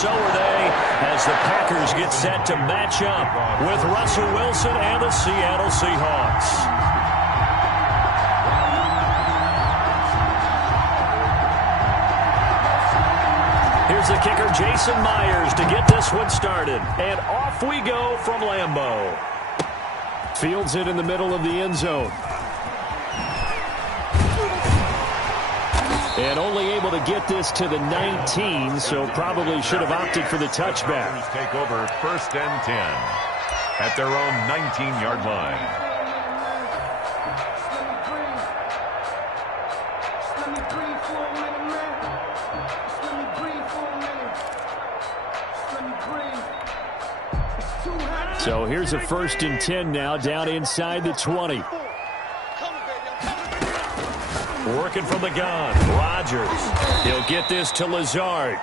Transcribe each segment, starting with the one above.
so are they, as the Packers get set to match up with Russell Wilson and the Seattle Seahawks. Here's the kicker, Jason Myers, to get this one started. And off we go from Lambeau. Fields it in the middle of the end zone. And only able to get this to the 19, so probably should have opted for the touchback. Take over 1st and 10 at their own 19-yard line. So here's a 1st and 10 now, down inside the 20. Working from the gun, Rodgers. He'll get this to Lazard.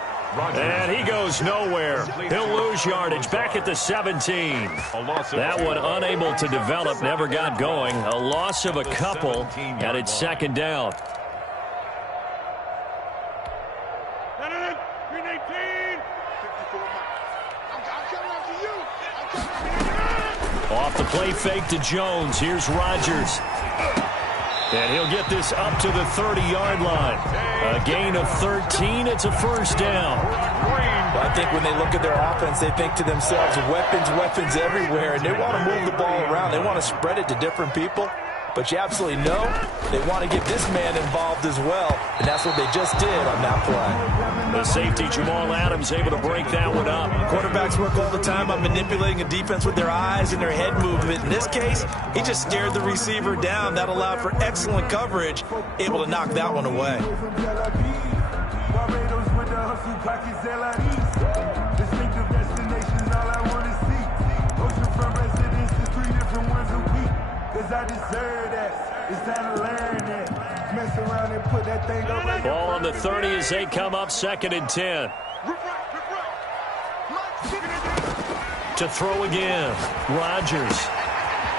And he goes nowhere. He'll lose yardage back at the 17. That one unable to develop, never got going. A loss of a couple, and it's 2nd down. Off the play fake to Jones. Here's Rodgers. And he'll get this up to the 30-yard line. A gain of 13. It's a 1st down. Well, I think when they look at their offense, they think to themselves, weapons everywhere, and they want to move the ball around. They want to spread it to different people. But you absolutely know they want to get this man involved as well, and that's what they just did on that play. The safety, Jamal Adams, able to break that one up. Quarterbacks work all the time on manipulating a defense with their eyes and their head movement. In this case, he just stared the receiver down. That allowed for excellent coverage, able to knock that one away. Ball on the 30 as they come up 2nd and 10. To throw again. Rodgers.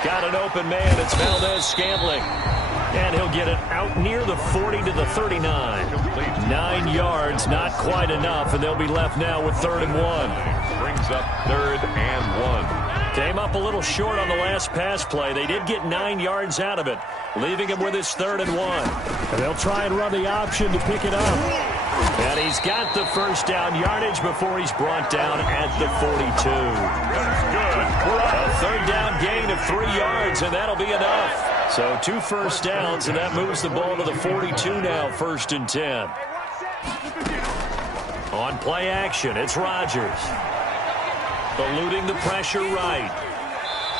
Got an open man. It's Valdez-Scantling. And he'll get it out near the 40 to the 39. 9 yards, not quite enough, and they'll be left now with 3rd and 1. Brings up 3rd and 1. Came up a little short on the last pass play. They did get 9 yards out of it, leaving him with his 3rd and 1. And they'll try and run the option to pick it up. And he's got the 1st down yardage before he's brought down at the 42. A 3rd down gain of 3 yards, and that'll be enough. So 2 first downs, and that moves the ball to the 42 now, 1st and 10. On play action, it's Rodgers. Eluding the pressure right.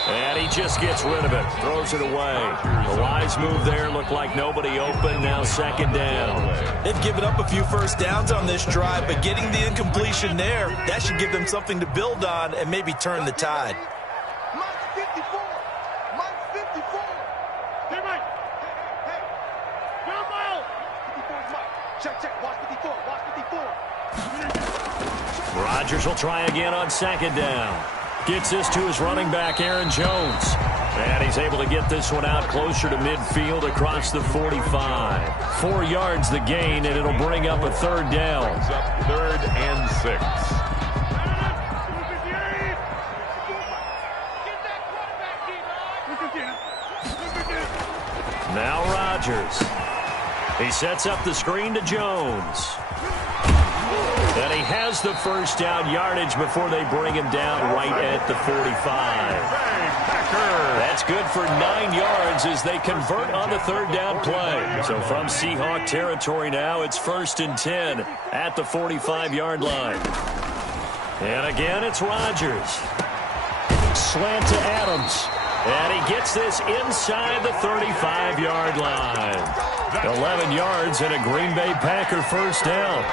And he just gets rid of it. Throws it away. A wise move there. Looked like nobody open. Now 2nd down. They've given up a few first downs on this drive, but getting the incompletion there, that should give them something to build on and maybe turn the tide. Rodgers will try again on 2nd down. Gets this to his running back, Aaron Jones. And he's able to get this one out closer to midfield across the 45. 4 yards the gain, and it'll bring up a 3rd down. Up 3rd and 6. Now Rodgers. He sets up the screen to Jones. And he has the 1st down yardage before they bring him down right at the 45. That's good for 9 yards as they convert on the 3rd down play. So from Seahawk territory now, it's 1st and 10 at the 45-yard line. And again, it's Rodgers. Slant to Adams. And he gets this inside the 35-yard line. 11 yards and a Green Bay Packer 1st down.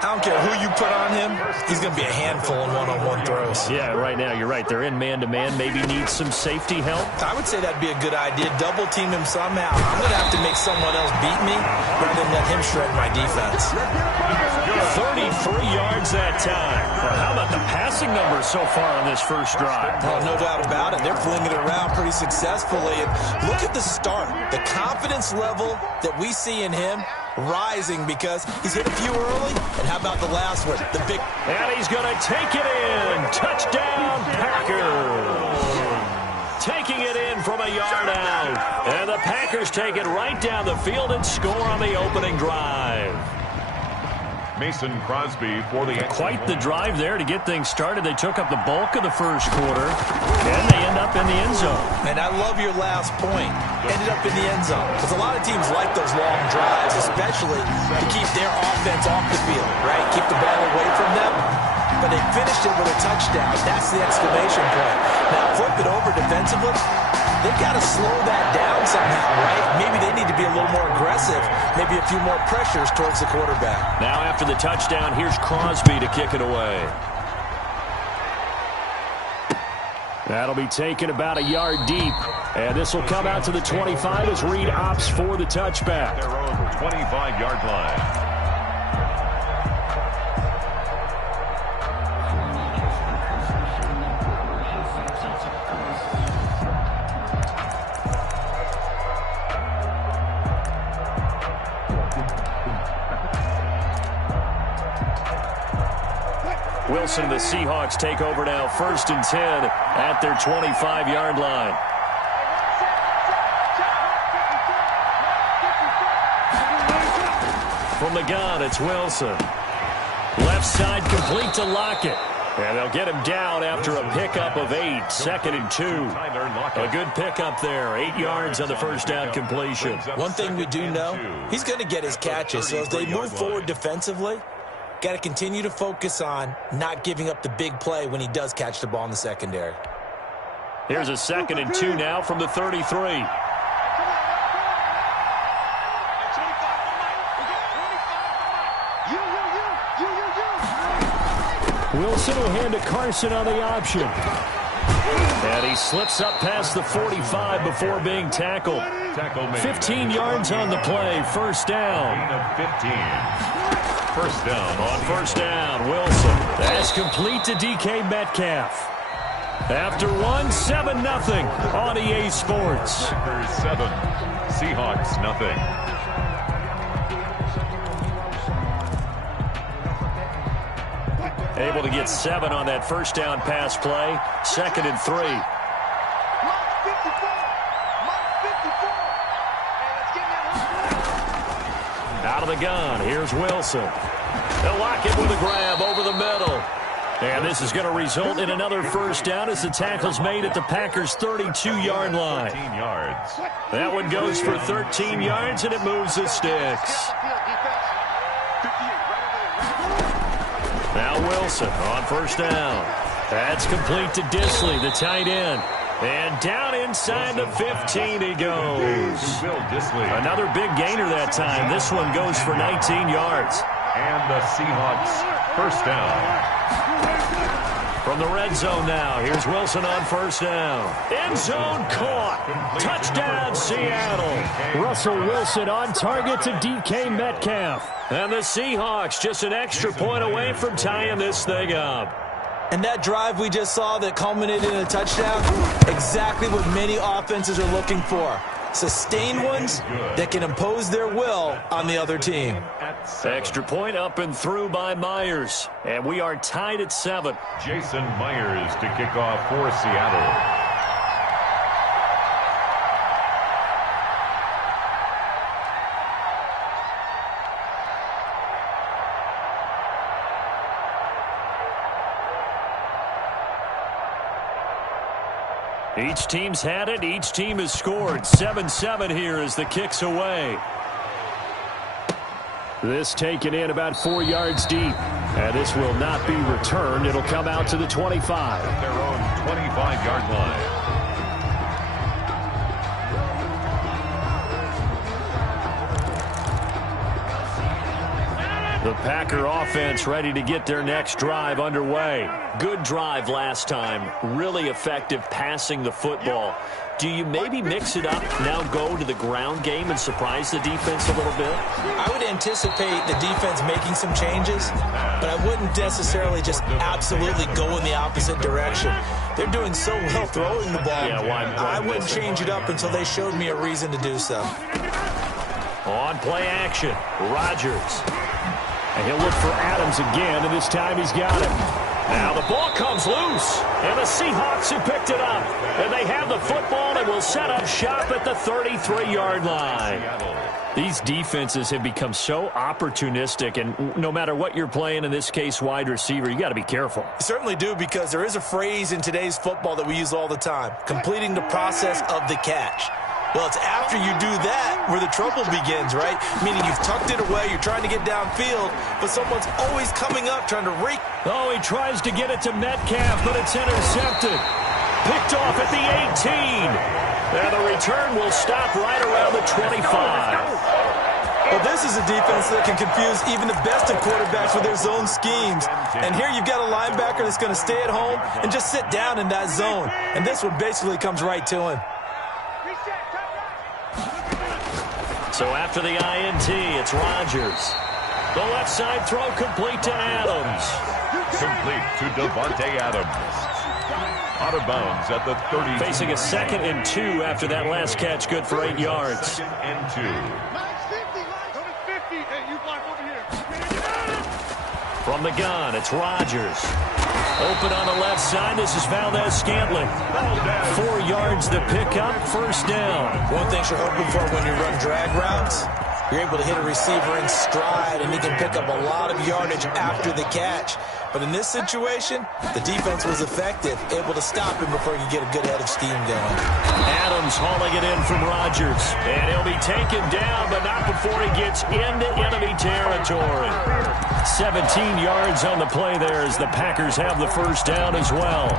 I don't care who you put on him, he's going to be a handful in one-on-one throws. Yeah, right now, you're right. They're in man-to-man. Maybe need some safety help. I would say that'd be a good idea. Double team him somehow. I'm going to have to make someone else beat me rather than let him shred my defense. 33 yards that time. Well, how about the passing numbers so far on this first drive? Oh, no doubt about it. They're flinging it around pretty successfully. And look at the start. The confidence level that we see in him rising because he's hit a few early. And how about the last one? The big... And he's going to take it in. Touchdown, Packers. Taking it in from a yard out. And the Packers take it right down the field and score on the opening drive. Mason Crosby for the... Quite the drive there to get things started. They took up the bulk of the first quarter, and they end up in the end zone. And I love your last point. Ended up in the end zone. Because a lot of teams like those long drives, especially to keep their offense off the field, right? Keep the ball away from them. But they finished it with a touchdown. That's the exclamation point. Now, flip it over defensively. They've got to slow that down somehow, right? Maybe they need to be a little more aggressive. Maybe a few more pressures towards the quarterback. Now after the touchdown, here's Crosby to kick it away. That'll be taken about a yard deep. And this will come out to the 25 as Reed opts for the touchback. Their own 25-yard line. Wilson and the Seahawks take over now, 1st and 10 at their 25-yard line. From the gun, it's Wilson. Left side complete to Lockett. And they'll get him down after a pickup of 8, 2nd and 2. A good pickup there, 8 yards on the first down completion. One thing we do know, he's going to get his catches. So as they move forward defensively, got to continue to focus on not giving up the big play when he does catch the ball in the secondary. Here's a 2nd and 2 now from the 33. Wilson will hand to Carson on the option. And he slips up past the 45 before being tackled. 15 yards on the play, 1st down. 15. First down. On 1st down, Wilson. That's complete to DK Metcalf. After 7-0 on EA Sports. Packers 7, Seahawks nothing. Able to get 7 on that 1st down pass play. 2nd and 3. Out of the gun, here's Wilson. They'll lock it with a grab over the middle. And this is going to result in another 1st down as the tackle's made at the Packers' 32-yard line. 13 yards. That one goes for 13 yards, and it moves the sticks. Now Wilson on 1st down. That's complete to Disley, the tight end. And down inside the 15 he goes. Another big gainer that time. This one goes for 19 yards. And the Seahawks 1st down. From the red zone now, here's Wilson on 1st down. End zone caught. Touchdown, Seattle. Russell Wilson on target to DK Metcalf. And the Seahawks just an extra point away from tying this thing up. And that drive we just saw that culminated in a touchdown, exactly what many offenses are looking for. Sustained ones that can impose their will on the other team. Extra point up and through by Myers. And we are tied at 7. Jason Myers to kick off for Seattle. Each team's had it. Each team has scored. 7-7 here as the kick's away. This taken in about 4 yards deep. And this will not be returned. It'll come out to the 25. At their own 25-yard line. The Packer offense ready to get their next drive underway. Good drive last time. Really effective passing the football. Do you maybe mix it up, now go to the ground game and surprise the defense a little bit? I would anticipate the defense making some changes, but I wouldn't necessarily just absolutely go in the opposite direction. They're doing so well throwing the ball. Yeah, I wouldn't change it up until they showed me a reason to do so. On play action, Rodgers. And he'll look for Adams again, and this time he's got it. Now the ball comes loose, and the Seahawks have picked it up. And they have the football and will set up shop at the 33-yard line. These defenses have become so opportunistic, and no matter what you're playing, in this case wide receiver, you got to be careful. You certainly do, because there is a phrase in today's football that we use all the time, completing the process of the catch. Well, it's after you do that where the trouble begins, right? Meaning you've tucked it away, you're trying to get downfield, but someone's always coming up trying to rake. Oh, he tries to get it to Metcalf, but it's intercepted. Picked off at the 18. And the return will stop right around the 25. Well, this is a defense that can confuse even the best of quarterbacks with their zone schemes. And here you've got a linebacker that's going to stay at home and just sit down in that zone. And this one basically comes right to him. So after the INT, it's Rodgers. The left side throw complete to Adams. Complete to Devontae Adams. Out of bounds at the 30. Facing a 2nd and 2 after that last catch, good for 8 yards. 2nd and 2. From the gun, it's Rodgers. Open on the left side, this is Valdez-Scantling. 4 yards to pick up, first down. One thing you're hoping for when you run drag routes, you're able to hit a receiver in stride, and he can pick up a lot of yardage after the catch. But in this situation, the defense was effective, able to stop him before he could get a good head of steam going. Adams hauling it in from Rodgers. And he'll be taken down, but not before he gets into enemy territory. 17 yards on the play there as the Packers have the first down as well.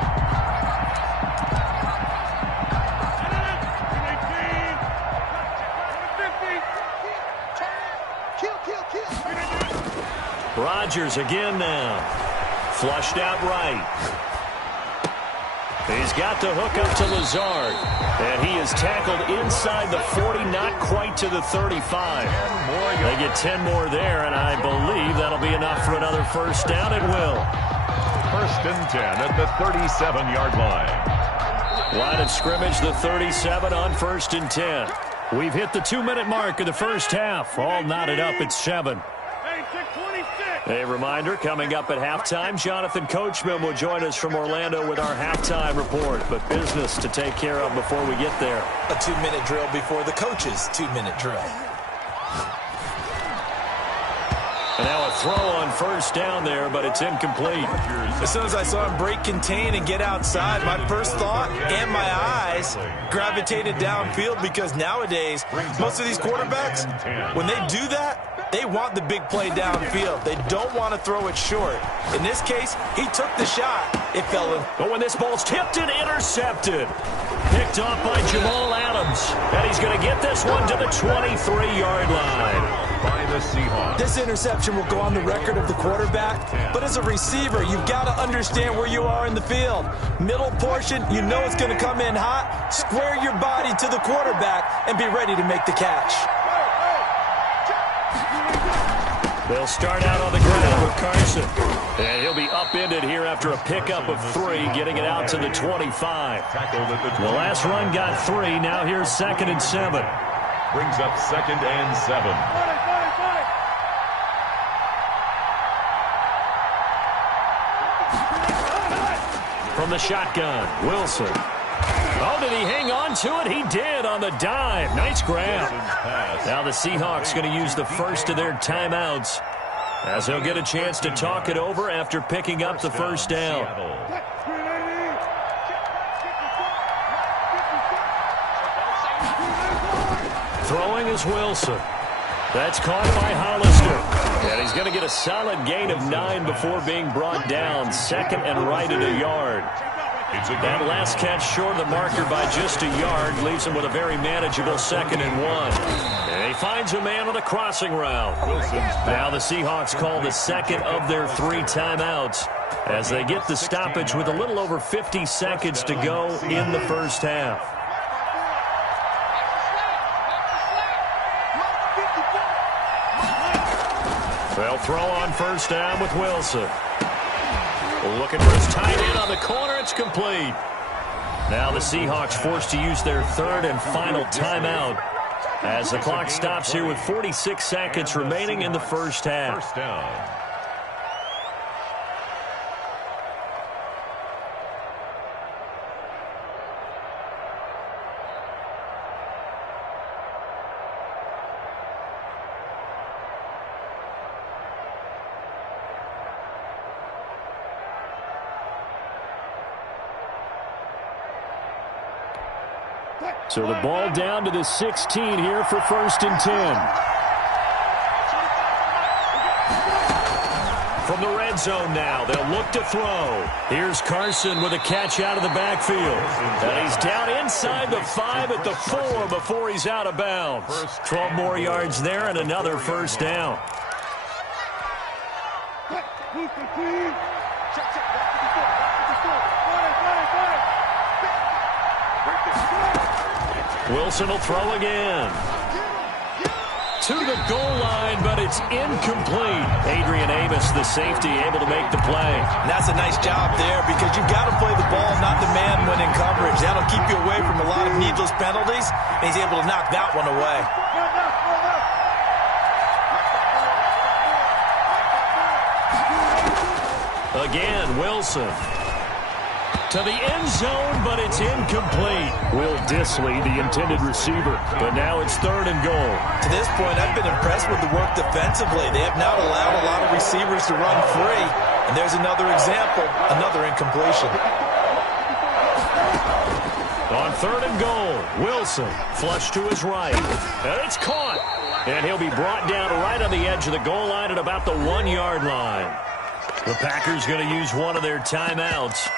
Rodgers again now. Flushed out right. He's got the hook up to Lazard. And he is tackled inside the 40, not quite to the 35. They get 10 more there, and I believe that'll be enough for another first down. It will. 1st and 10 at the 37-yard line. Line of scrimmage, the 37 on 1st and 10. We've hit the 2-minute mark of the first half. All knotted up at 7. A reminder, coming up at halftime, Jonathan Coachman will join us from Orlando with our halftime report. But business to take care of before we get there. A 2-minute drill before the coach's 2-minute drill. And now a throw on first down there, but it's incomplete. As soon as I saw him break contain and get outside, my first thought and my eyes gravitated downfield, because nowadays, most of these quarterbacks, when they do that, they want the big play downfield. They don't want to throw it short. In this case, he took the shot. It fell in. But when this ball's tipped and intercepted. Picked off by Jamal Adams. And he's going to get this one to the 23-yard line. By the Seahawks. This interception will go on the record of the quarterback, but as a receiver, you've got to understand where you are in the field. Middle portion, you know it's going to come in hot. Square your body to the quarterback and be ready to make the catch. They'll start out on the ground with Carson. And he'll be upended here after a pickup of 3, getting it out to the 25. The last run got 3. Now here's 2nd and 7. Brings up 2nd and 7. From the shotgun, Wilson. Oh, did he hang on to it? He did on the dive. Nice grab. Now the Seahawks going to use the first of their timeouts as they'll get a chance to talk it over after picking up the first down. Throwing is Wilson. That's caught by Hollister. And he's going to get a solid gain of 9 before being brought down. 2nd and right at a yard. That last catch short of the marker by just a yard leaves him with a very manageable 2nd and 1. And he finds a man on the crossing route. Now the Seahawks call the 2nd of their 3 timeouts as they get the stoppage with a little over 50 seconds to go in the first half. They'll throw on first down with Wilson. Looking for his tight end on the corner. It's complete. Now the Seahawks forced to use their 3rd and final timeout As the clock stops here with 46 seconds remaining in the first half. First down. So the ball down to the 16 here for 1st and 10. From the red zone now, they'll look to throw. Here's Carson with a catch out of the backfield. And he's down inside the 5 at the 4 before he's out of bounds. 12 more yards there and another first down. Wilson will throw again. To the goal line, but it's incomplete. Adrian Amos, the safety, able to make the play. And that's a nice job there because you've got to play the ball, not the man when in coverage. That'll keep you away from a lot of needless penalties, and he's able to knock that one away. Again, Wilson. To the end zone, but it's incomplete. Will Dissly, the intended receiver. But now it's 3rd and goal. To this point, I've been impressed with the work defensively. They have not allowed a lot of receivers to run free. And there's another example, another incompletion. On 3rd and goal, Wilson flush to his right. And it's caught. And he'll be brought down right on the edge of the goal line at about the 1-yard line. The Packers going to use one of their timeouts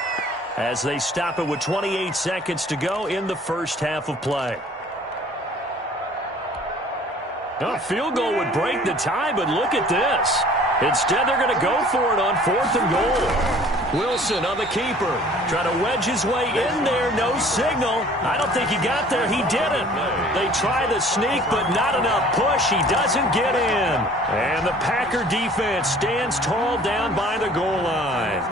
as they stop it with 28 seconds to go in the first half of play. A field goal would break the tie, but look at this. Instead, they're going to go for it on 4th and goal. Wilson on the keeper. Trying to wedge his way in there. No signal. I don't think he got there. He didn't. They try the sneak, but not enough push. He doesn't get in. And the Packer defense stands tall down by the goal line.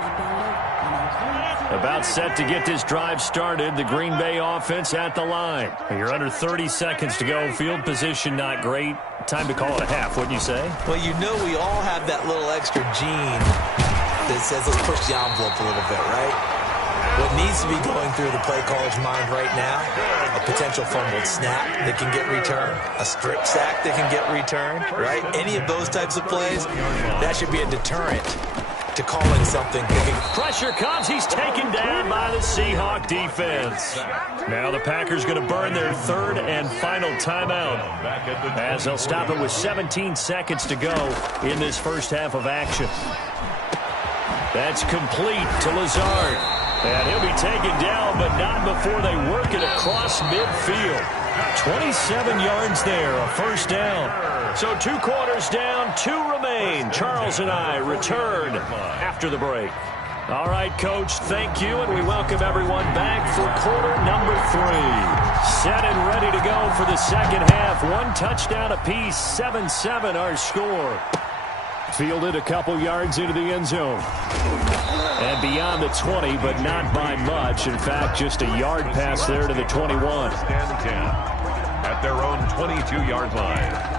About set to get this drive started. The Green Bay offense at the line. You're under 30 seconds to go. Field position not great. Time to call it a half, wouldn't you say? Well, you know we all have that little extra gene that says let's push the envelope a little bit, right? What needs to be going through the play caller's mind right now, a potential fumbled snap that can get returned, a strip sack that can get returned, right? Any of those types of plays, that should be a deterrent to calling something. Pressure comes. He's taken down by the Seahawk defense. Now the Packers going to burn their 3rd and final timeout as they'll stop it with 17 seconds to go in this first half of action. That's complete to Lazard. And he'll be taken down, but not before they work it across midfield. 27 yards there, a first down. So 2 quarters down, 2 remain. Charles and I return after the break. All right, Coach, thank you, and we welcome everyone back for quarter number 3. Set and ready to go for the second half. 1 touchdown apiece, 7-7 our score. Fielded a couple yards into the end zone. And beyond the 20, but not by much. In fact, just a yard pass there to the 21. Stand 10 at their own 22-yard line.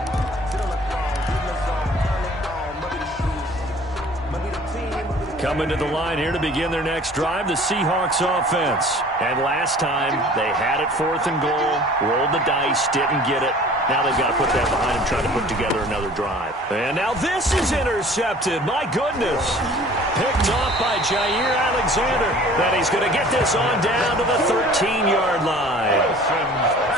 Coming to the line here to begin their next drive, the Seahawks offense. And last time, they had it 4th and goal, rolled the dice, didn't get it. Now they've got to put that behind them, try to put together another drive. And now this is intercepted. My goodness. Picked off by Jair Alexander. Then he's going to get this on down to the 13-yard line.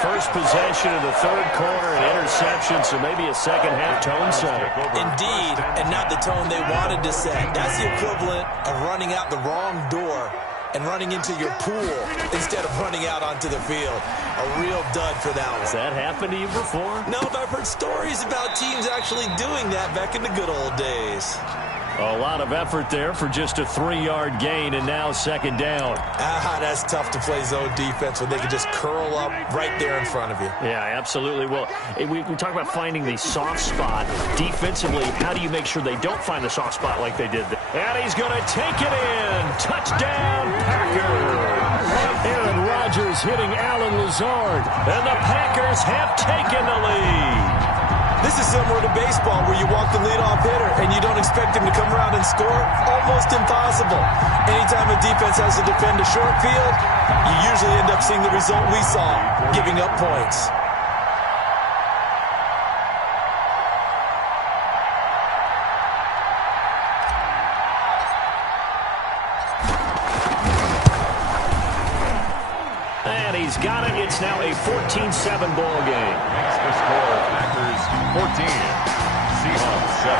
First possession of the 3rd quarter, an interception, so maybe a second-half tone setter. Indeed, and not the tone they wanted to set. That's the equivalent of running out the wrong door and running into your pool instead of running out onto the field. A real dud for that one. Has that happened to you before? No, but I've heard stories about teams actually doing that back in the good old days. A lot of effort there for just a 3-yard gain, and now second down. That's tough to play zone defense when they can just curl up right there in front of you. Yeah, absolutely. Well, we talk about finding the soft spot. Defensively, how do you make sure they don't find the soft spot like they did? And he's going to take it in. Touchdown, Packers. Aaron Rodgers is hitting Alan Lazard. And the Packers have taken the lead. This is similar to baseball where you walk the leadoff hitter and you don't expect him to come around and score. Almost impossible. Anytime a defense has to defend a short field, you usually end up seeing the result we saw, giving up points. And he's got it. It's now a 14-7 ball game. Makes the score Packers 14, Seahawks 7.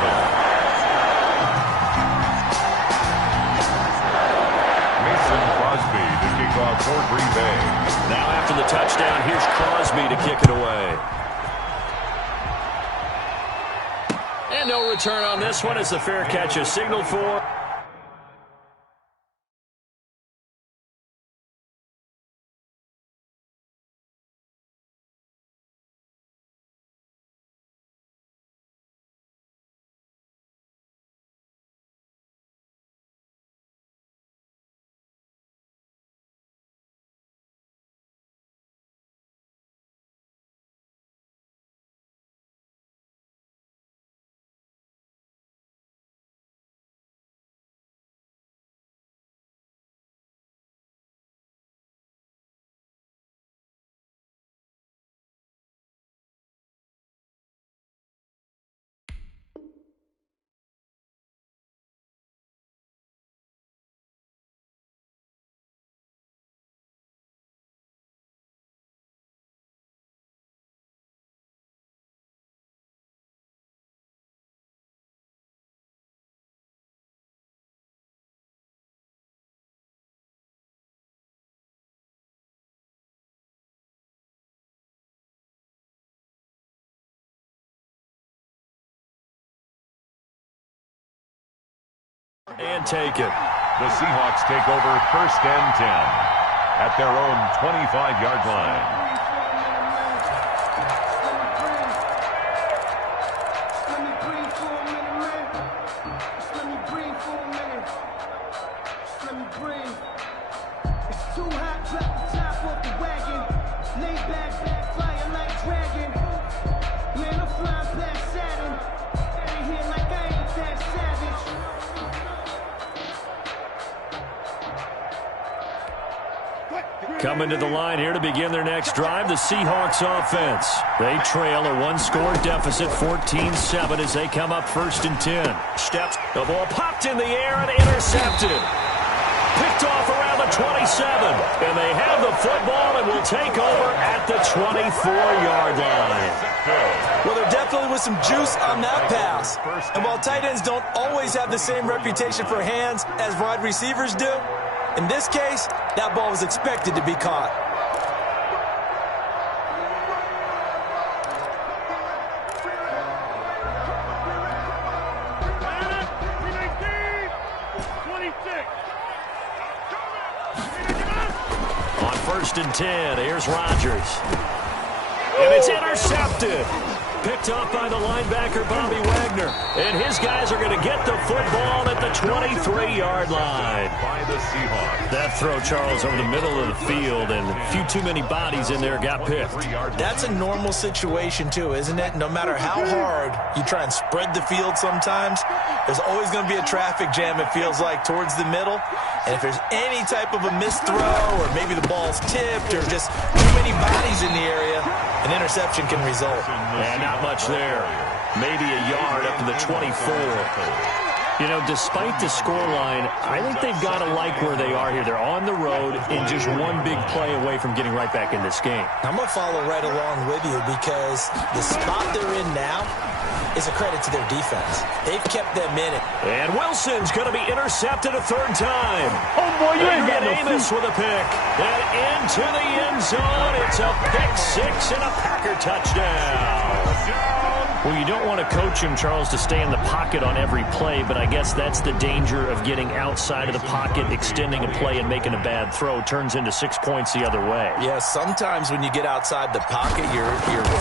Mason Crosby to kick off for Green Bay. Now after the touchdown, here's Crosby to kick it away. And no return on this one as the fair catch is signaled for. And take it. The Seahawks take over 1st and 10 at their own 25-yard line. Coming to the line here to begin their next drive, the Seahawks offense. They trail a one-score deficit, 14-7, as they come up 1st and 10. Steps, the ball popped in the air and intercepted. Picked off around the 27, and they have the football and will take over at the 24-yard line. Well, there definitely was some juice on that pass. And while tight ends don't always have the same reputation for hands as wide receivers do, in this case, that ball was expected to be caught. On 1st and 10, here's Rodgers. And it's intercepted. Picked off by the linebacker, Bobby Wagner. And his guys are going to get the football at the 23-yard line. By the Seahawks. That throw, Charles, over the middle of the field, and a few too many bodies in there got picked. That's a normal situation, too, isn't it? No matter how hard you try and spread the field sometimes, there's always going to be a traffic jam, it feels like, towards the middle. And if there's any type of a missed throw, or maybe the ball's tipped, or just too many bodies in the area, an interception can result. And not much there. Maybe a yard up to the 24. You know, despite the scoreline, I think they've got to like where they are here. They're on the road and just one big play away from getting right back in this game. I'm going to follow right along with you because the spot they're in now is a credit to their defense. They've kept them in it. And Wilson's going to be intercepted a 3rd time. Oh, boy, you ain't got no Amos with a pick. And into the end zone. It's a pick 6 and a Packer touchdown. Well, you don't want to coach him, Charles, to stay in the pocket on every play, but I guess that's the danger of getting outside of the pocket, extending a play, and making a bad throw. Turns into 6 points the other way. Yeah, sometimes when you get outside the pocket, your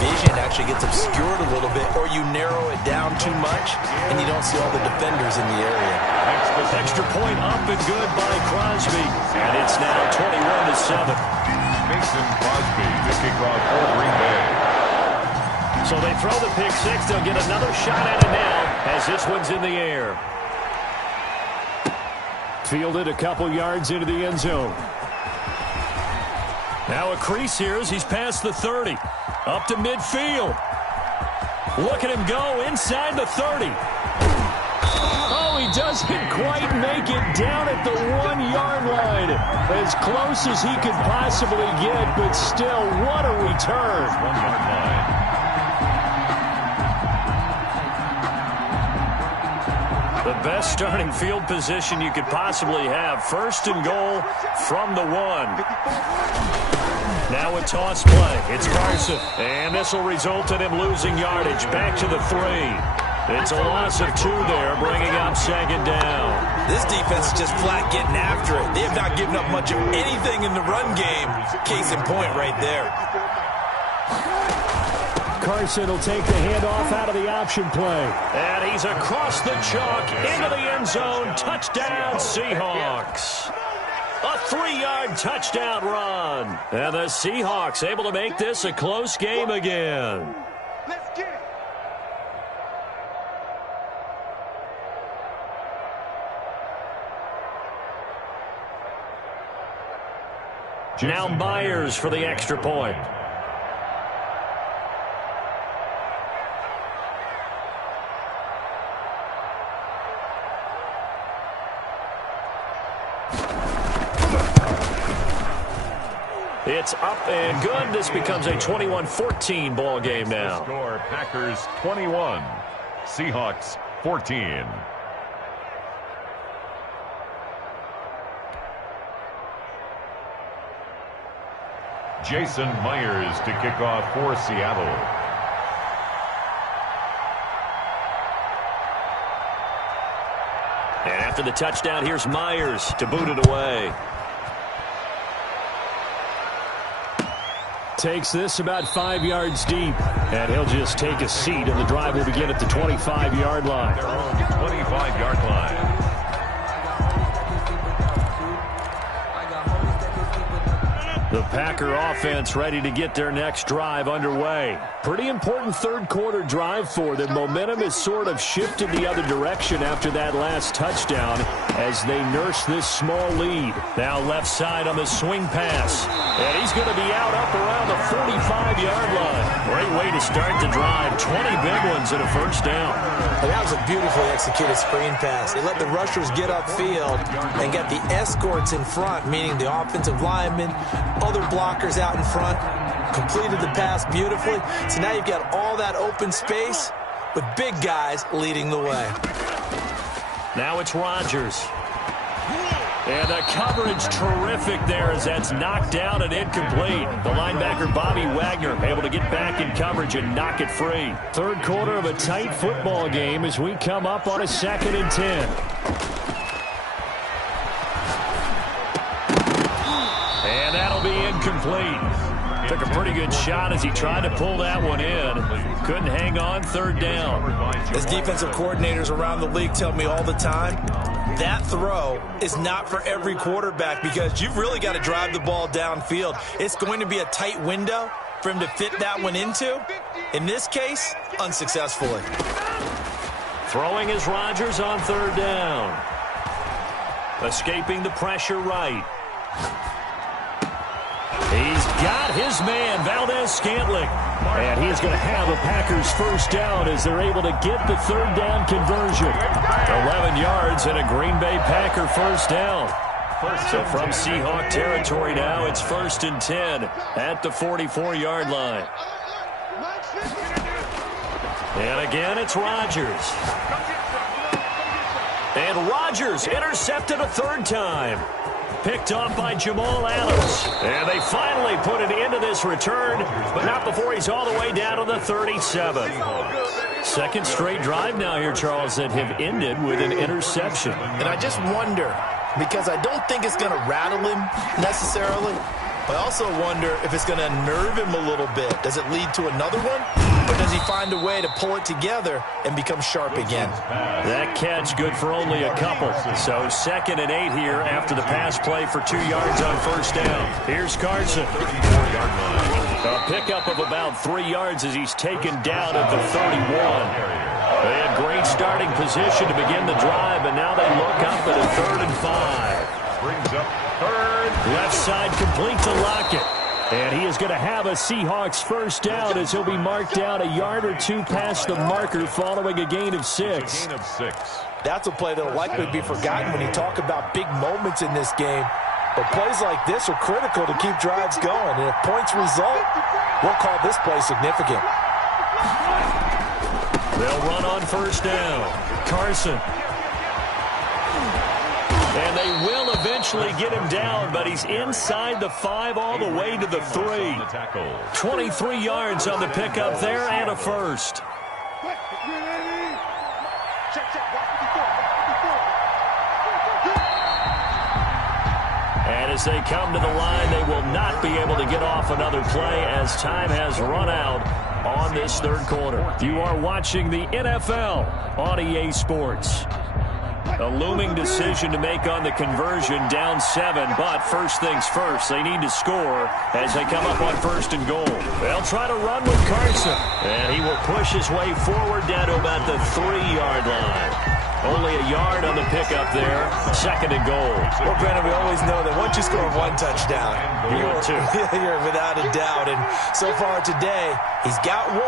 vision actually gets obscured a little bit, or you narrow it down too much, and you don't see all the defenders in the area. Extra point up and good by Crosby. And it's now 21-7. Mason Crosby to kick off for Green Bay. So they throw the pick six. They'll get another shot at it now as this one's in the air. Fielded a couple yards into the end zone. Now a crease here as he's past the 30. Up to midfield. Look at him go inside the 30. Oh, he doesn't quite make it down at the 1-yard line. As close as he could possibly get, but still, what a return. 1-yard line. The best starting field position you could possibly have. First and goal from the 1. Now a toss play. It's Carson. And this will result in him losing yardage. Back to the 3. It's a loss of 2 there, bringing up second down. This defense is just flat getting after it. They have not given up much of anything in the run game. Case in point right there. Carson will take the handoff out of the option play. And he's across the chalk into the end zone. Touchdown, Seahawks. A 3-yard touchdown run. And the Seahawks able to make this a close game again. Let's get it. Now Myers for the extra point. It's up and good. This becomes a 21-14 ball game now. The score, Packers 21, Seahawks 14. Jason Myers to kick off for Seattle. And after the touchdown, here's Myers to boot it away. Takes this about 5 yards deep, and he'll just take a seat, and the drive will begin at the 25-yard line. Their own 25-yard line. The Packer offense ready to get their next drive underway. Pretty important third-quarter drive for them. Momentum has sort of shifted the other direction after that last touchdown as they nurse this small lead. Now left side on the swing pass. And he's going to be out up around the 45-yard line. Great way to start the drive. 20 big ones and a first down. And that was a beautifully executed screen pass. They let the rushers get upfield and got the escorts in front, meaning the offensive linemen, other blockers out in front, completed the pass beautifully. So now you've got all that open space with big guys leading the way. Now it's Rodgers. And the coverage terrific there as that's knocked down and incomplete. The linebacker Bobby Wagner able to get back in coverage and knock it free. Third quarter of a tight football game as we come up on a 2nd and 10. And that'll be incomplete. Took a pretty good shot as he tried to pull that one in. Couldn't hang on, third down. As defensive coordinators around the league tell me all the time, that throw is not for every quarterback because you've really got to drive the ball downfield. It's going to be a tight window for him to fit that one into. In this case, unsuccessfully. Throwing is Rodgers on third down. Escaping the pressure right. He's got his man, Valdez-Scantling. And he's going to have a Packers first down as they're able to get the third down conversion. 11 yards and a Green Bay Packer first down. So from Seahawk territory now, it's 1st and 10 at the 44-yard line. And again, it's Rodgers. And Rodgers intercepted a third time. Picked off by Jamal Adams. And they finally put it into this return, but not before he's all the way down to the 37. Second straight drive now here, Charles, that have ended with an interception. And I just wonder, because I don't think it's going to rattle him necessarily, but I also wonder if it's going to unnerve him a little bit. Does it lead to another one? Or does he find a way to pull it together and become sharp again? That catch good for only a couple. So 2nd and 8 here after the pass play for 2 yards on first down. Here's Carson. A pickup of about 3 yards as he's taken down at the 31. They had great starting position to begin the drive, and now they look up at a 3rd and 5. Brings up 3rd. Left side complete to Lockett. And he is going to have a Seahawks first down as he'll be marked down a yard or 2 past the marker following a gain of 6. Gain of 6. That's a play that will likely be forgotten when you talk about big moments in this game. But plays like this are critical to keep drives going. And if points result, we'll call this play significant. They'll run on first down. Carson. And they will eventually get him down, but he's inside the 5 all the way to the 3. 23 yards on the pickup there and a first. And as they come to the line, they will not be able to get off another play as time has run out on this 3rd quarter. You are watching the NFL on EA Sports. A looming decision to make on the conversion, down 7, but first things first, they need to score as they come up on 1st and goal. They'll try to run with Carson, and he will push his way forward down to about the 3-yard line. Only a yard on the pickup there, 2nd and goal. Well, Brandon, we always know that once you score 1 touchdown, you're without a doubt. And so far today, he's got 1,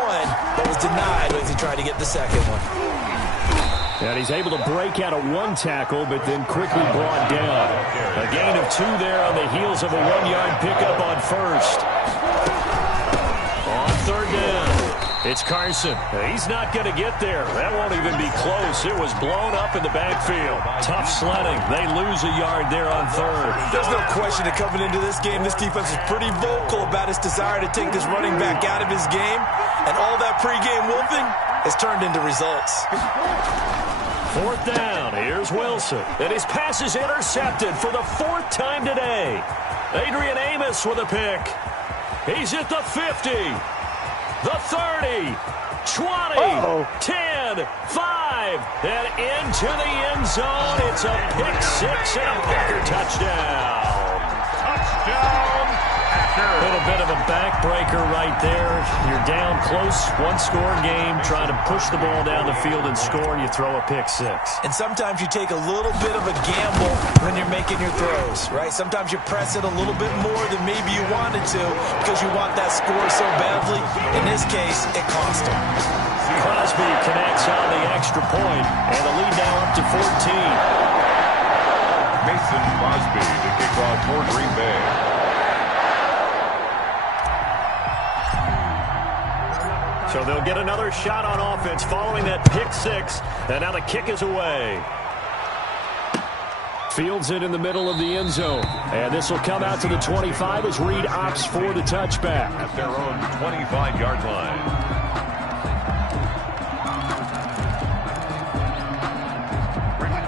but was denied as he tried to get the 2nd one. And he's able to break out of 1 tackle, but then quickly brought down. A gain of 2 there on the heels of a 1-yard pickup on 1st. On 3rd down, it's Carson. He's not going to get there. That won't even be close. It was blown up in the backfield. Tough sledding. They lose a yard there on 3rd. There's no question that coming into this game, this defense is pretty vocal about its desire to take this running back out of his game. And all that pregame wolfing has turned into results. 4th down, here's Wilson. And his pass is intercepted for the 4th time today. Adrian Amos with a pick. He's at the 50, the 30, 20, 10, 5, and into the end zone. It's a pick 6 and a Packer touchdown. Touchdown, Packer. A little bit of a backbreaker right there. You're down close, 1-score game, trying to push the ball down the field and score, and you throw a pick 6. And sometimes you take a little bit of a gamble when you're making your throws, right? Sometimes you press it a little bit more than maybe you wanted to because you want that score so badly. In this case, it cost him. Crosby connects on the extra point, and the lead now up to 14. Mason Crosby to kick off for Green Bay. So they'll get another shot on offense following that pick 6, and now the kick is away. Fields it in the middle of the end zone, and this will come out to the 25 as Reed opts for the touchback. At their own 25-yard line.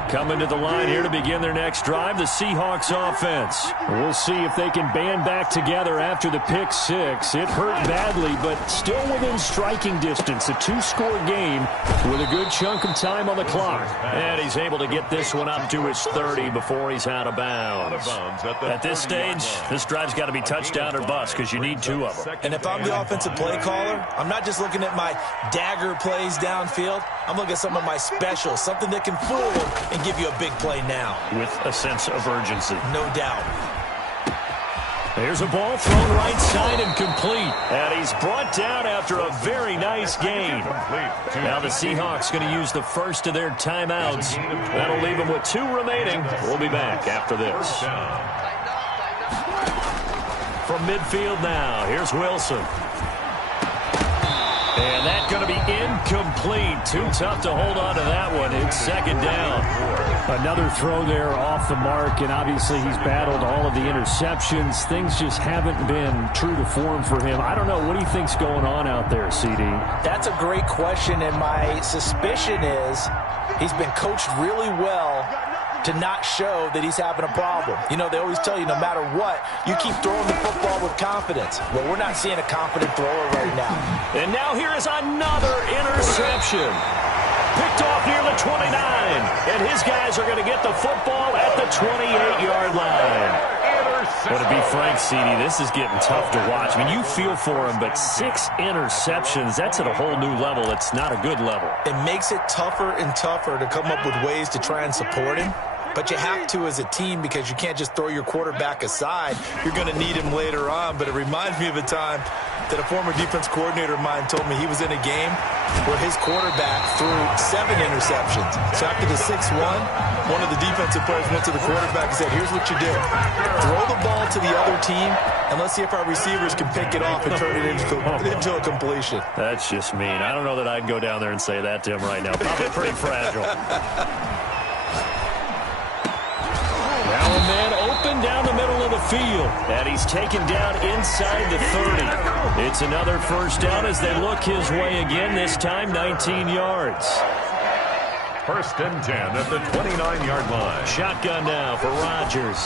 Coming to the line here to begin their next drive, the Seahawks offense. We'll see if they can band back together after the pick 6. It hurt badly, but still within striking distance. A 2-score game with a good chunk of time on the clock. And he's able to get this one up to his 30 before he's out of bounds. At this stage, this drive's got to be touchdown or bust because you need 2 of them. And if I'm the offensive play caller, I'm not just looking at my dagger plays downfield. I'm looking at some of my specials, something that can fool them and give you a big play now. With a sense of urgency. No doubt. There's a ball thrown right side and complete. And he's brought down after a very nice gain. Now the Seahawks going to use the first of their timeouts. That'll leave them with 2 remaining. We'll be back after this. From midfield now, here's Wilson. And that's going to be incomplete. Too tough to hold on to that one. It's second down. Another throw there off the mark, and obviously he's battled all of the interceptions. Things just haven't been true to form for him. I don't know. What do you think's going on out there, CD? That's a great question, and my suspicion is he's been coached really well to not show that he's having a problem. You know, they always tell you no matter what, you keep throwing the football with confidence. Well, we're not seeing a confident thrower right now. And now here is another interception. Picked off near the 29. And his guys are going to get the football at the 28-yard line. But to be frank, CD, this is getting tough to watch. I mean, you feel for him, but 6 interceptions, that's at a whole new level. It's not a good level. It makes it tougher and tougher to come up with ways to try and support him. But you have to as a team because you can't just throw your quarterback aside. You're going to need him later on. But it reminds me of a time that a former defense coordinator of mine told me he was in a game where his quarterback threw 7 interceptions. So after the 6-1, one of the defensive players went to the quarterback and said, here's what you do. Throw the ball to the other team, and let's see if our receivers can pick it off and turn it into a completion. That's just mean. I don't know that I'd go down there and say that to him right now. Probably pretty fragile. Now a man open down the middle of the field. And he's taken down inside the 30. It's another first down as they look his way again, this time 19 yards. First and 10 at the 29-yard line. Shotgun now for Rodgers.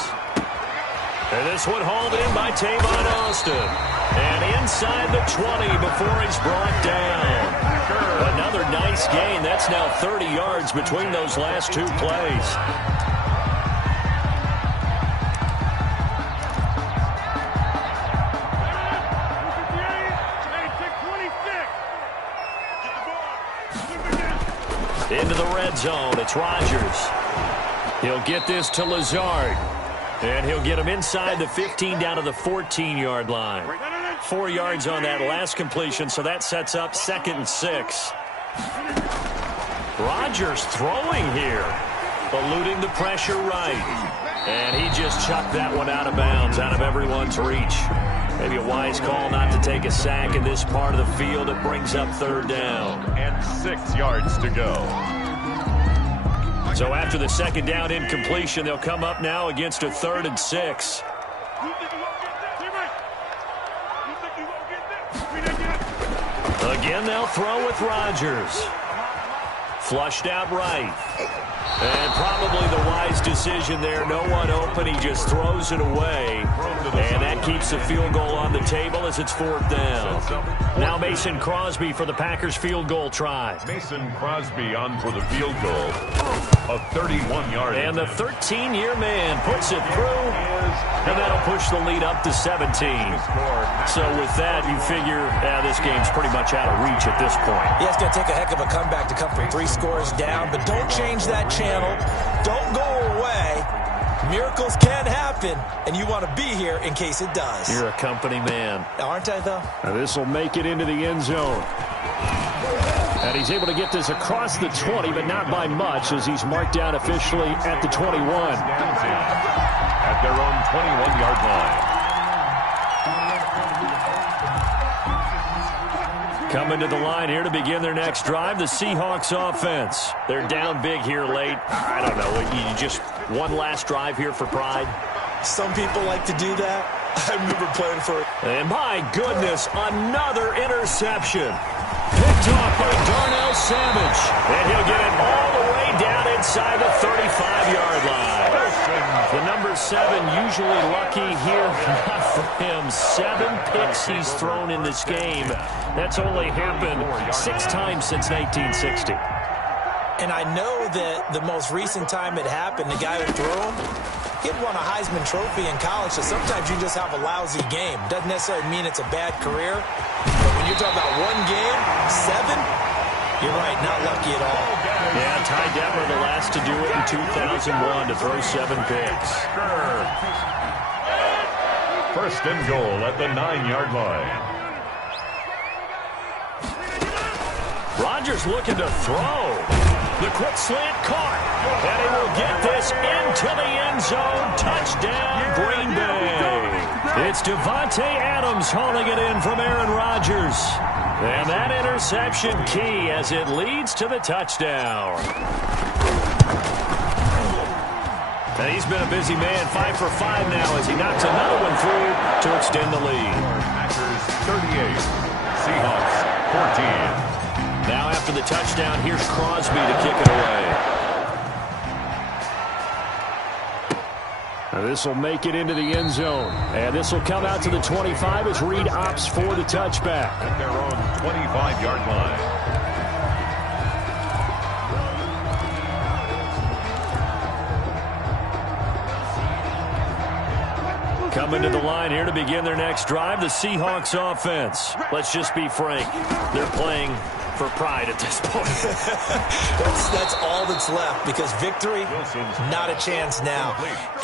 And this one hauled in by Tavon Austin. And inside the 20 before he's brought down. Another nice gain. That's now 30 yards between those last 2 plays. Into the red zone. It's Rodgers. He'll get this to Lazard. And he'll get him inside the 15 down to the 14-yard line. 4 yards on that last completion, so that sets up 2nd and 6. Rodgers throwing here. Eluding the pressure right. And he just chucked that one out of bounds, out of everyone's reach. Maybe a wise call not to take a sack in this part of the field. It brings up 3rd down. And 6 yards to go. So after the 2nd down incompletion, they'll come up now against a 3rd and 6. Again, they'll throw with Rodgers. Flushed out right. And probably the wise decision there. No one open. He just throws it away. And that keeps the field goal on the table as it's 4th down. Now Mason Crosby for the Packers field goal try. Mason Crosby on for the field goal. A 31-yard. And the 13-year man puts it through. And that'll push the lead up to 17. So with that, you figure this game's pretty much out of reach at this point. Yeah, it's going to take a heck of a comeback to come from 3 scores down. But don't change that channel. Don't go away. Miracles can happen, and you want to be here in case it does. You're a company man. Aren't I, though? Now this will make it into the end zone. And he's able to get this across the 20, but not by much, as he's marked down officially at the 21. At their own 21-yard line. Coming to the line here to begin their next drive, the Seahawks offense. They're down big here late. I don't know. You just one last drive here for pride? Some people like to do that. I remember playing for it. And my goodness, another interception. Picked off by Darnell Savage. And he'll get it all the way down inside the 35-yard line. The number 7 usually lucky here. Not for him. 7 picks he's thrown in this game. That's only happened 6 times since 1960. And I know that the most recent time it happened, the guy who threw him, he had won a Heisman Trophy in college, so sometimes you just have a lousy game. Doesn't necessarily mean it's a bad career. But when you're talking about one game, 7, you're right, not lucky at all. Yeah, Ty Detmer, the last to do it in 2001, to throw 7 picks. First and goal at the 9-yard line. Rodgers looking to throw. The quick slant caught. And he will get this into the end zone. Touchdown, Green Bay. It's Davante Adams hauling it in from Aaron Rodgers. And that interception key as it leads to the touchdown. And he's been a busy man, 5 for 5 now as he knocks another one through to extend the lead. Packers 38, Seahawks 14. Now after the touchdown, here's Crosby to kick it away. This will make it into the end zone. And this will come out to the 25 as Reed opts for the touchback. At their own 25-yard line. Coming to the line here to begin their next drive, the Seahawks offense. Let's just be frank. They're playing for pride at this point. that's all that's left, because victory, not a chance now.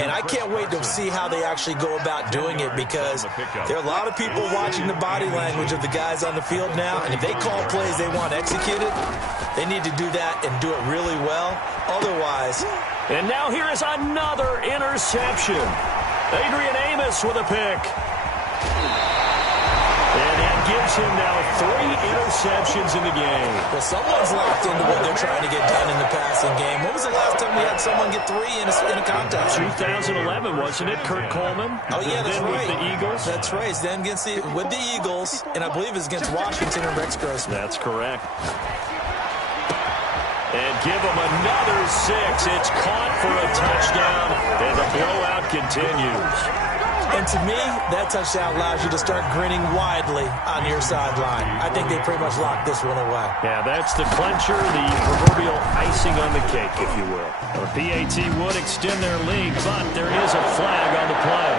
And I can't wait to see how they actually go about doing it, because there are a lot of people watching the body language of the guys on the field now, and if they call plays they want executed, they need to do that and do it really well. Otherwise. And now here is another interception. Adrian Amos with a pick. And that gives him now 3 interceptions in the game. Well, someone's locked into what they're trying to get done in the passing game. When was the last time we had someone get 3 in a contest? 2011, wasn't it? Kurt Coleman. Oh, yeah, that's right. With the Eagles. That's right. It's then with the Eagles, and I believe it's against Washington and Rex Grossman. That's correct. And give him another 6. It's caught for a touchdown, and the blowout continues. And to me, that touchdown allows you to start grinning widely on your sideline. I think they pretty much locked this one away. Yeah, that's the clincher, the proverbial icing on the cake, if you will. The PAT would extend their lead, but there is a flag on the play.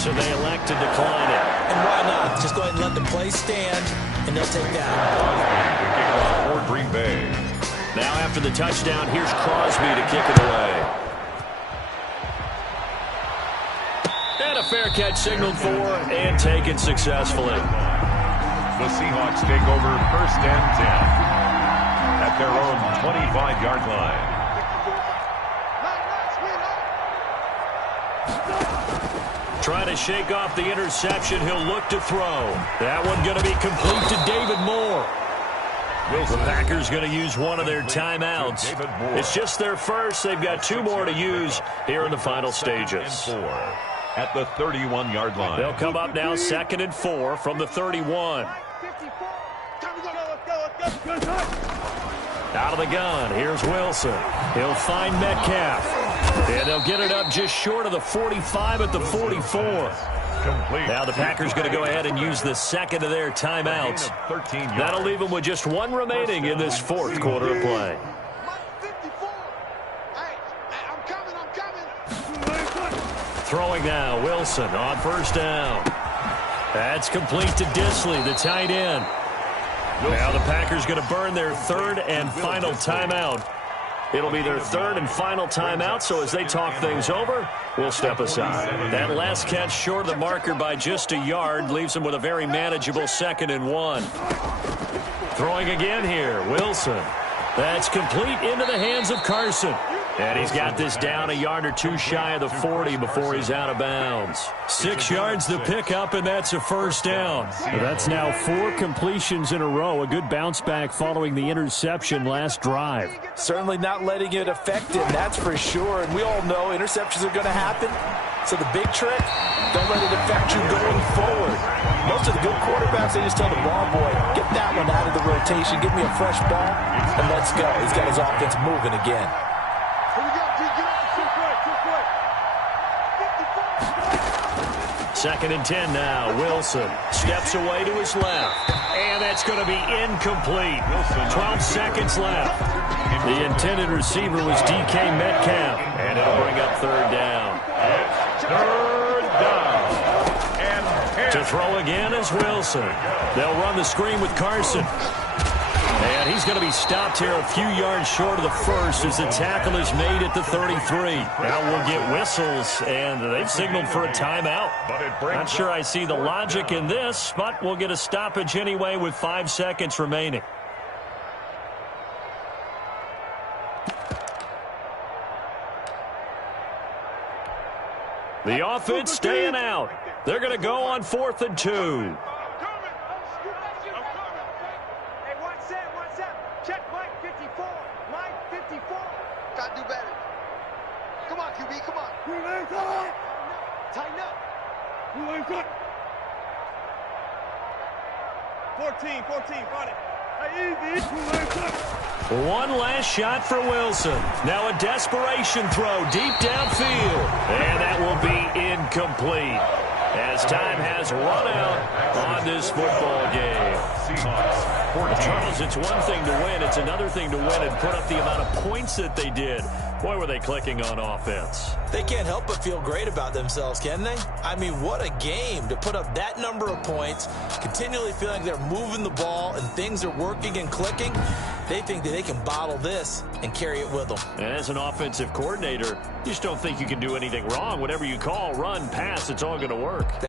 So they elect to decline it. And why not? Just go ahead and let the play stand, and they'll take that. For Green Bay. Now after the touchdown, here's Crosby to kick it away. And a fair catch signaled for and taken successfully. The Seahawks take over 1st and 10 at their own 25-yard line. Trying to shake off the interception. He'll look to throw. That one going to be complete to David Moore. The Packers going to use one of their timeouts. It's just their first. They've got 2 more to use here in the final stages. At the 31-yard line. They'll come up now 2nd and 4 from the 31. Out of the gun, here's Wilson. He'll find Metcalf. And they'll get it up just short of the 45 at the 44. Now the Packers going to go ahead and use the 2nd of their timeouts. That'll leave them with just 1 remaining in this 4th quarter of play. Throwing now, Wilson on 1st down. That's complete to Disley, the tight end. Now the Packers going to burn their 3rd and final timeout. It'll be their 3rd and final timeout, so as they talk things over, we'll step aside. That last catch short of the marker by just a yard leaves them with a very manageable 2nd and 1. Throwing again here, Wilson. That's complete into the hands of Carson. And he's got this down a yard or 2 shy of the 40 before he's out of bounds. 6 yards to pick up, and that's a 1st down. That's now 4 completions in a row. A good bounce back following the interception last drive. Certainly not letting it affect him, that's for sure. And we all know interceptions are going to happen. So the big trick, don't let it affect you going forward. Most of the good quarterbacks, they just tell the ball boy, get that one out of the rotation, give me a fresh ball, and let's go. He's got his offense moving again. 2nd and 10 now. Wilson steps away to his left. And that's going to be incomplete. 12 seconds left. The intended receiver was DK Metcalf. And it'll bring up 3rd down. 3rd down. And to throw again is Wilson. They'll run the screen with Carson. And he's going to be stopped here a few yards short of the 1st as the tackle is made at the 33. Now we'll get whistles, and they've signaled for a timeout. Not sure I see the logic in this, but we'll get a stoppage anyway with 5 seconds remaining. The offense staying out. They're going to go on 4th and 2. Hey, what's that? What's that? Check Mike 54. Mike 54. Gotta do better. Come on, QB, come on. Tighten up. 14, got it. One last shot for Wilson. Now a desperation throw deep downfield. And that will be incomplete as time has run out on this football game. Seahawks, 14. Charles, it's one thing to win. It's another thing to win and put up the amount of points that they did. Boy, were they clicking on offense. They can't help but feel great about themselves, can they? I mean, what a game to put up that number of points, continually feeling they're moving the ball and things are working and clicking. They think that they can bottle this and carry it with them. And as an offensive coordinator, you just don't think you can do anything wrong. Whatever you call, run, pass, it's all going to work.